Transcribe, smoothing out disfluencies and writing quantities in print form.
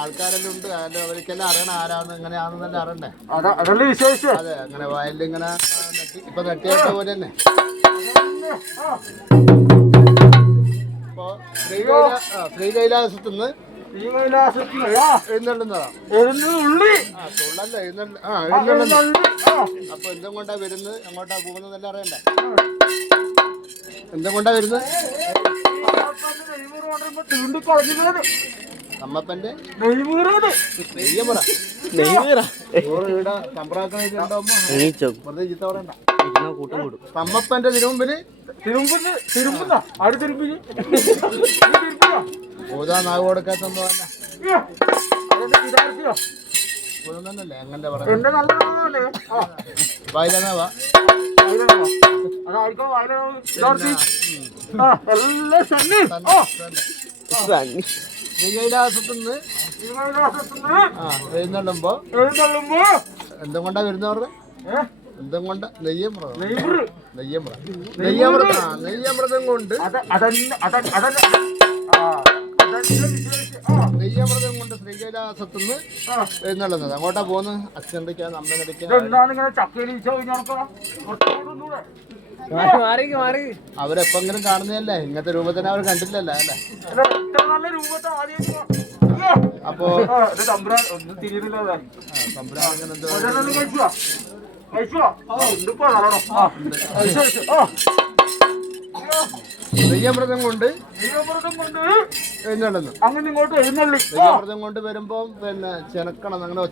ആൾക്കാരെല്ലാം ഉണ്ട്. അവർക്കെല്ലാം അറിയണം ആരാന്ന് എങ്ങനെയാണെന്നെല്ലാം അറിയണ്ടേ. അതല്ലേ വിശേഷം. അതെ, അങ്ങനെ വയലിൽ ഇങ്ങനെ ഇപ്പൊ നെട്ടിയിട്ട പോലെ തന്നെ. ഇപ്പൊ ശ്രീകൈലാസത്തുനിന്ന് എഴുന്നള്ളുന്നതാ. അപ്പൊ എന്തും കൊണ്ടാ വരുന്നത്, എങ്ങോട്ടാ പോകുന്നതെല്ലാം അറിയണ്ടേ. എന്തും കൊണ്ടാ വരുന്നത്? അമ്മപ്പന്റെ അമ്മപ്പന്റെ തിരുമുമ്പിന് ഊതാ നാവ് കൊടുക്കാത്തൊന്നും തന്നല്ലേ അങ്ങനെ വയലനാവാ. ശ്രീകൈലാസത്തുനിന്ന് എഴുന്നള്ളുമ്പോ എന്തും കൊണ്ടാ വരുന്നവരുടെ എന്തും കൊണ്ട് നെയ്യമൃതം കൊണ്ട് ശ്രീകൈലാസത്തുനിന്ന് എഴുന്നള്ളുന്നത്. അങ്ങോട്ടാ പോകുന്നത്? അച്ഛനടിക്കാൻ അമ്മനടിക്കാൻ. അവരെപ്പെങ്കിലും കാണുന്നതല്ലേ, ഇങ്ങനത്തെ രൂപത്തിനെ അവർ കണ്ടില്ലല്ലോ അല്ലേ. അപ്പോ നെയ്യമൃതം കൊണ്ട് എഴുന്നള്ളുന്നു. അങ്ങനെ ഇങ്ങോട്ട് എഴുന്നള്ളി നെയ്യമൃതം കൊണ്ട് വരുമ്പോ പിന്നെ ചെനക്കണം, അങ്ങനെ ഒച്ച